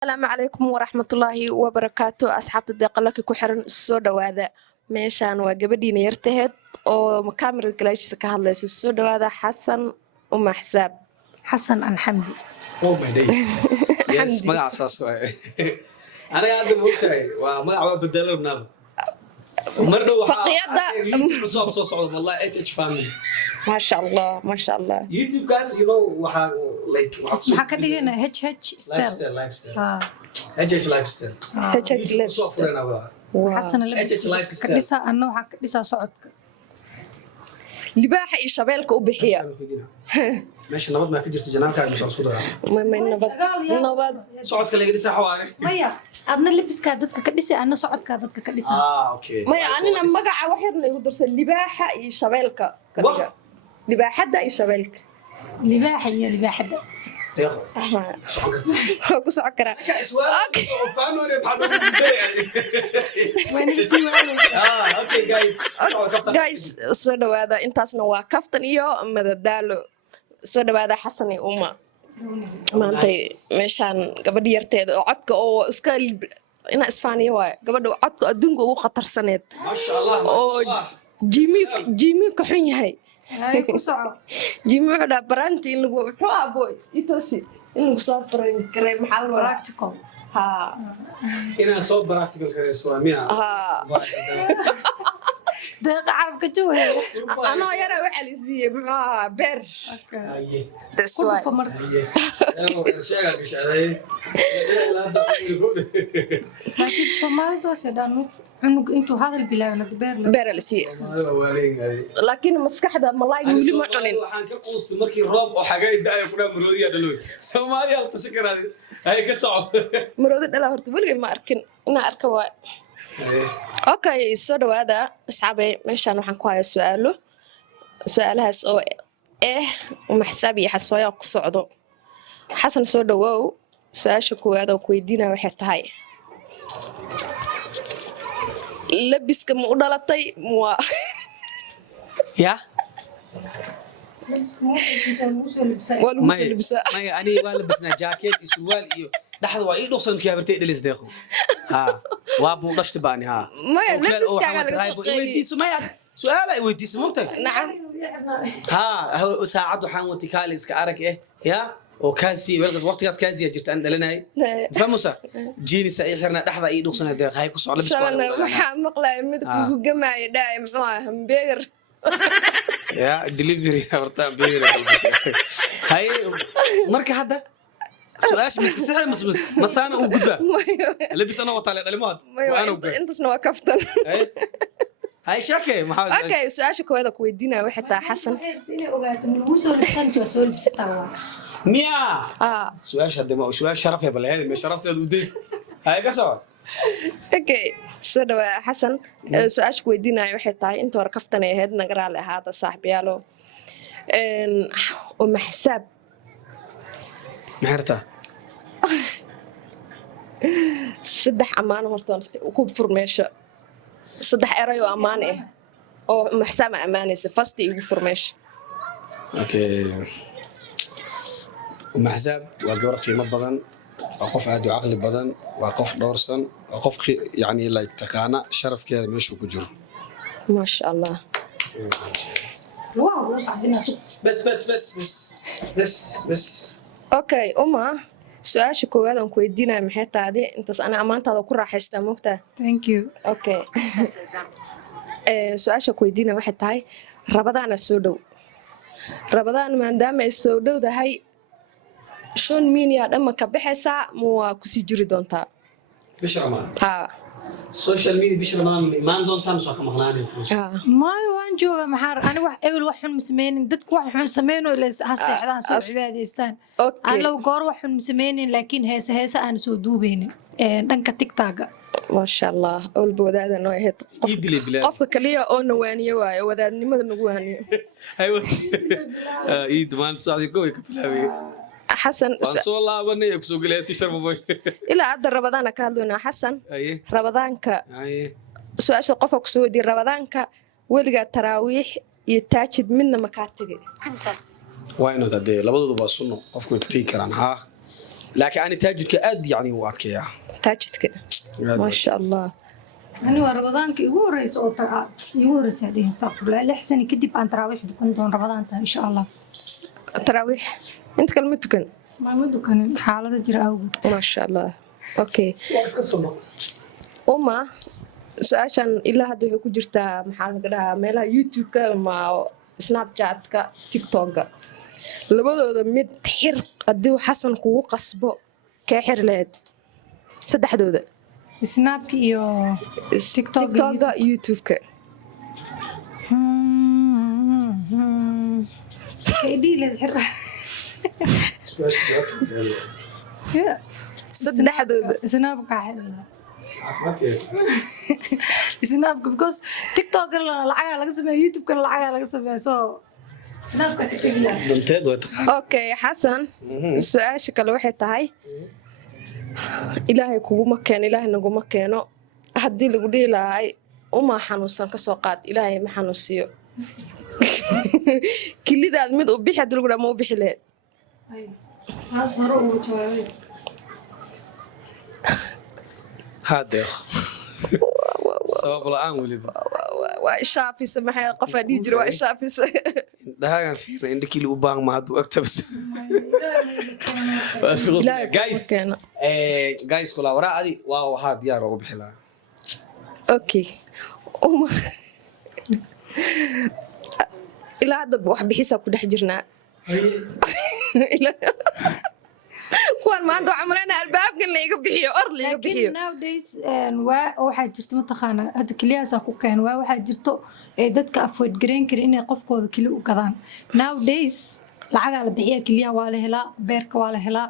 السلام عليكم ورحمة الله وبركاته أصحاب الدقلك كحرن السودا وهذا ميشان وجبدين يرتهد ومكاميرا كلاش كهالس السودا وهذا حسن ومحساب حسن الحمدي. Oh my days. Yes, magaca saas waay. Aniga hadda moogtahay waa magac waa bedelo rabnaa. Mar dhow waxa soo socdo wallahi HH family. ما شاء الله ما شاء الله. YouTube guys, you know waxa like اسمها كدغنا HH style. lifestyle. HH lifestyle. HH soo lifestyle. furana waa. حسن HH lifestyle. كدسا أنو حق كدسا صعدك. libaaxa iyo shabeelka u bixiya meesha nabad ma ka jirto janaalkaaga soo isku daraa nabad socodka laga dhisaa xawaare maya adna libiska dadka ka dhisay ana socodka dadka ka dhisay okay maya anina magaca wax yar la igu darsan libaaxa iyo shabeelka kadiga libaaxada iyo shabeelka libaaxa iyo libaaxada deeqo ku socon karaa okay faanore baxdo yani okay guys soo dhawaada intaasna waa kaftan iyo madadaalo soo dhawaada xasan iyo uma maantay meeshaan gabadh yarteeda oo codka oo iska ina isfaaniyo waay gabadha codka adduunka ugu khatarsaneed ma sha Allah oo jimi ka xun yahay ay ku soco jimi wada baranti in lagu wuxuu aboy itosi in lagu soo baran karay maxaa la practical ha ina soo practical karay soo miya ha deeq carabka joohe ana yara waxa la siiyay maxaa beer aye that's why aye ee sheega gashaday ila laakiin Soomaali soo sedano cunug intuu hadal bilaabna beer la siiyay laakiin maskaxda malaayga wali ma cunin waxaan ka quustay markii roob oo xagay daay ku dhaa maroodiya dhaloy Soomaaliya halta shakaraad ay ka socod maroodi dhala horta wali ma arkin ina arka waa okay soo dhawaada asxaabay meeshaan waxaan ku hayaa su'aalahaas oo maxsaab iyo xasooya ku socdo xasan soo dhawow su'aasha koowaad oo ku weydiinaa waxay tahay labiska ma u dhalatay waa ya maya ani waa labisnaa jacket iyo surwaal iyo dhaxda waa ii dhaqsan kii habartay dhalis deeqo ha waa buu dhashti baani ha maya labiskaaga laga soo qeybiyay weydiiso maya su'aal ay weydiiso moogtay nacam ha saacad waxaan wati kaali iska arag ya oo kaasi welkas waqtigaas kaasi jirta aan dhalanay famusa jeans ay xirna dhaxda ii dhaqsan deeq hay ku soo labis waxaa maqlay mid ku gamaay dhaay muxuu ahaa hamburger ya delivery horta hamburger hay marka hadda سؤال مش سهل مش أنا وجودها لبس أنا وطالع دلمات وأنا وجود أنت سنوا كفتن هاي شاكي محاول أوكي سؤال شكو هذا كويدينا وحتى حسن ميا سؤال شد ما سؤال شرف يا بلهذا ما شرفت وديس هاي قصة أوكي سؤال حسن سؤال شكو يدينا وحتى أنت وركفتنا هاد نقرأ على هذا صاحبي يالو ومحساب محرته saddex amaan hortaan ku furmeesho saddex eray oo amaan ah oo maxsama amaanaysa fast igu furmeesho okay maxsab waa gabar qiimo badan waa qof aad u aqli badan waa qof doorsan waa qof yani like taqaana sharafkeeda meeshu ku jiro ma sha Allah waaw saxbina bas okay uma su'aasha koowaad aan ku weydiinaa maxay tahay intaas ana amaantaada ku raaxaystaa moogtaa thank you okay su'aasha ku weydiinaa waxay tahay rabadaana soo dhow rabadaan maadaama ay soo dhowdahay shon miiniya dhamma ka baxaysaa ma waa ku sii jiri doontaa bisha ramadaan ha social media bisha ramadaan imaan doontaan soo ka maqnaanay ما وان جوga maxaa ani wax ebil wax xun sameeynin dadku wax xun sameeyno ilaa haseexdaan soo cibaadaystaan aan law goor wax xun sameeynin laakiin heesa aan soo duubeynin dhanka TikTok ما شاء الله أول بوداد إنه هيد قف كلية أو نوانية واي وداد نمد نوانية أيوة إيد ما أنت صادق كوي كبلاوي حسن وانسو الله بني يكسو قليسي شرب بوي إلا عد رمضان كهذونا حسن أيه رمضان ك أيه سؤال قفك سودي رمضان ك ولقى تراويح يتاجد منا مكاتب وينو ده لبضو بسنو قفكو يكتي كران ها لكن أنا تاجدك أد يعني وقتك يا taajidka ما شاء الله أنا ورمضان كيقول رئيس أو يقول رئيس هذه استغفر الله لحسن كدي بان تراويح بكون دون رمضان إن شاء الله تراويح أنت كلمتك ما مدو كان حالة جرا أوجد ما شاء الله أوكي uma su-aashan ilaa hadda waxay ku jirtaa maxaa laga dhahaa meelaha youtube-ka ama snapchat-ka tiktok-ga labadooda mid xir haddii uu xasan kugu qasbo kee xir lahayd saddexdooda سنابك iyo tiktok-ga youtube-ka دي اللي الحر saddexdooda سنابك حلو سنابك because تيك توك لعجة laga sameeyo youtube kana lacag laga sameeyo so snapka tiktok دنتاد وتقال okay xasan su-aasha kale waxay tahay ilaahay kuguma keeno ilaahay naguma keeno haddii lagu dhihi lahay uma xanuunsan ka soo qaad ilaahay ma xanuunsiyo kilidaad mid u bixi haddii lagu dhaha ma u bixi lahayd taas hore ugu jawaabay هذا يا أخ سبب الآن وليبا waa ishaafisa maxay qofaa dhihi jira waa ishaafisa ده هاي فينا عندك اللي أبان ما هدو أكتب جايز كلا وراء هذه واو هاد يا رب بحلا okay uma ilaa hadda wax bixisaa ku dhex jirnaa kuwan maanta waxaa malaynaa albaabkan laiga bixiyo or laiga bixiyo لكن nowadays waa waxaa jirto mataqaana hadda kaliyaasa ku keen waa waxaa jirto dadka avoid gareyn kara inay qofkooda kali u gadaan nowadays lacagaa la bixiya kaliyaha waa la helaa beerka waa la helaa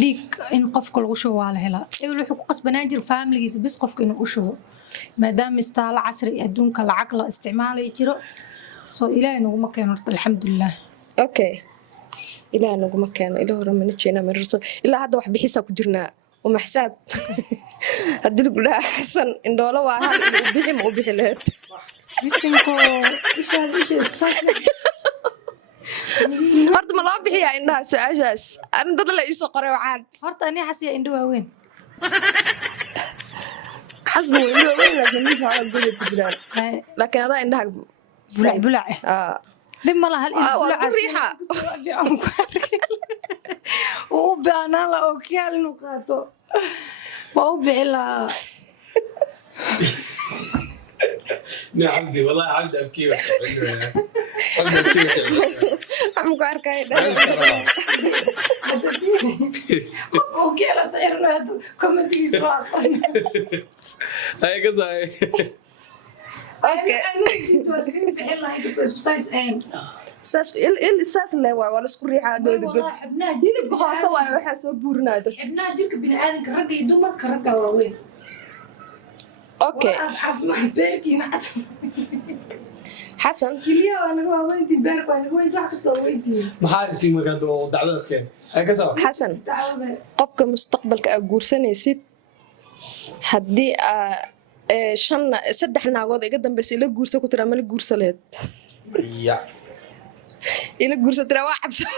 dhiig in qofka lagu shubo waa la helaa ebil wuxuu ku qasbanaan jira familigiisa bis qofka inuu u shubo maadaama istaalo casri adduunka lacag la isticmaalay jiro soo ilaahay naguma keeno horta alxamdulilah okay ilaahay naguma keeno ilaa hore mana jeena marso ilaa hadda wax bixisaa ku jirnaa uma xisaab haddii lagu dhaha xasan indhoolo waa hal u bixi ma u bixi lahayd bisinko horta ma loo bixiyaa indhaha su-aashaas ani dad la iisoo qoray waxaan horta ani xasiya indho waaweyn xasbu indho waaweyn laakiin miisa hada guday ku jiraan laakiin adaa indhaha bulac bulac dhib ma laha riixa uu u baahnaan laha oo kiyaal inuu qaato waa u bixi lahaa عبدي والله عبد أبكي بس عمك أركاي وكيلا سعرنا هذا كومنتي سواء هاي كذا اوكي الاساس اللي هو ولا اسكو ريحه والله حبناه جيلك خاصه waxa soo buurnaa dad حبناه جيلك بني ادم رجع يدمر كرجع واوين اوكي اصحاب ما بيركي حسن كليا انا واوينتي بيرك انا واوينتي wax kasta waawintii maxaartii magado dacwadaas keen ay ka soo حسن qofka mustaqbalka aad guursanaysid haddii saddex naagood iga dambeysay ila guursa ku tiraa ma la guursaleed ya ila guursa tiraa waa cabsan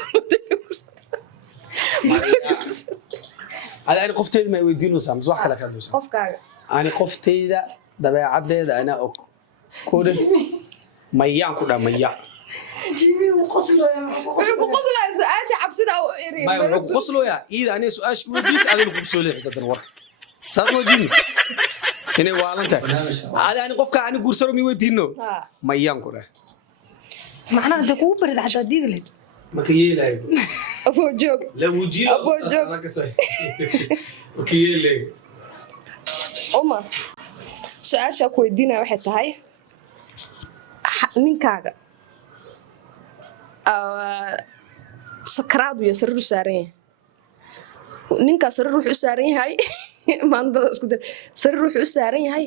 ana qofteeda ma weydiinaysaa mas wax kale ka hadlaysaa qofkaaga ani qofteyda dabeecadeeda ana og kooda mayaan ku dhamaya جيمي وقصلويا وقصلويا سؤال cabsida oo eri ma wuxuu qoslooya ida ani su'aash weydiis adina ku soo leexsadan war saas ma jimi inay waalanta ani qofka ani guursaro mi weydiino mayaan ku dhahay macnaha inta kugu barid xataa diidle ma ka yeelay afoo joog la wujiyo afoo joog ma ka say ma ka yeelay uma su'aasha ku weydiinaa waxay tahay ninkaaga sakraad iyo sariir u saaran yahay ninkaas sariir wuxuu u saaran yahay maandada isku dar sariir wuxuu u saaran yahay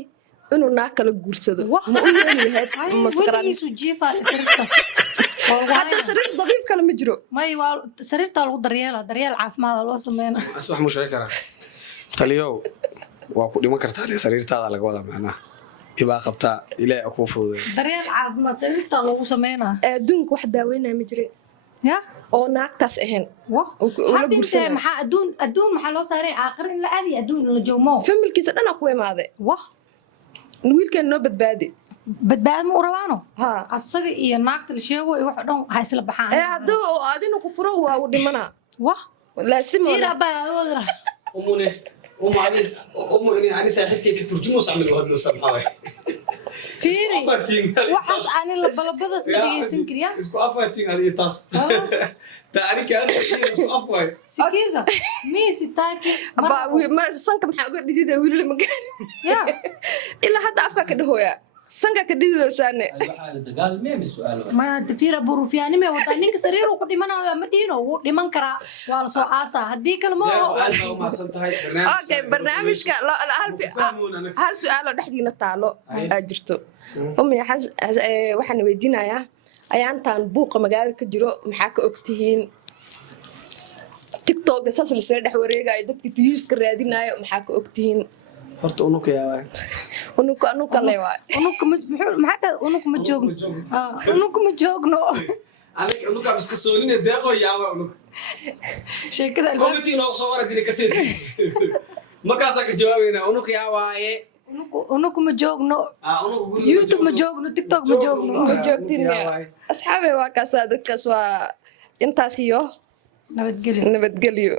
inuu naag kala guursado ma u yeeli lahayd ma sakraad weligiisu jiifaa sariirtaas hadda sariir dabiib kale ma jiro may waa sariirtaa lagu daryeel caafimaada loo sameynaa asbax mu sheegi karaa taliyow waa ku dhiman kartaa sariirtaada laga wada macnaha ibaa qabtaa ilaahay ku fududeeyo daryeel caafimaad sariirtaa lagu sameynaa adduunka wax daaweynaa ma jiro ya oo naagtaas ahayn la guursaday maxaa adduun maxaa loo saaray aakhir in la aadi adduun la joogmo familkiisa dhan ku imaaday wiilkan noo badbaadi ma u rabaano asaga iyo naagta la sheego wax dhan ha isla baxaan hadduu adina ku furo waa u dhimanaa laasimo أمو إني أنا ساحبتي كترجمو سامي الوهد نوصل حواي. فيري. وحص أنا لبلبضس بدي يسنكريا. إسكو أفاتين أنا يتاس. تاني كان إسكو أفواي. سكيزة. ميسي تاكي. ما سانك محاقول جديدة ويلي مكان. يا. إلا حتى أفاك ده هو يا. سانك كديدة سانة. قال مين السؤال؟ ما تفير بروفياني ما وطنيك سرير وكل ما أنا مدينه ودي كرا ولا سو عصا هديك الماء. أوكي برنامج كا لا هل سؤال دحدينا تعالو أجرتو أمي waxaan weydiinayaa ayaantan buuqa magaalada ka jiro maxaa ka ogtihiin TikTok saas la soo dhex wareegay dadka views ka raadinayo maxaa ka ogtihiin horta unuka yaa unuka leeyahay unuka ma joogno aniga unuka iska soonina deeqo yaaba unuka sheekada committee noo soo waradina ka sees markaas ka jawaabayna unuka yaa waaye unuka ma joogno YouTube ma joogno TikTok ma joogno ma joogtin asxaabe waa kaas dadkaas waa intaas iyo nabadgelyo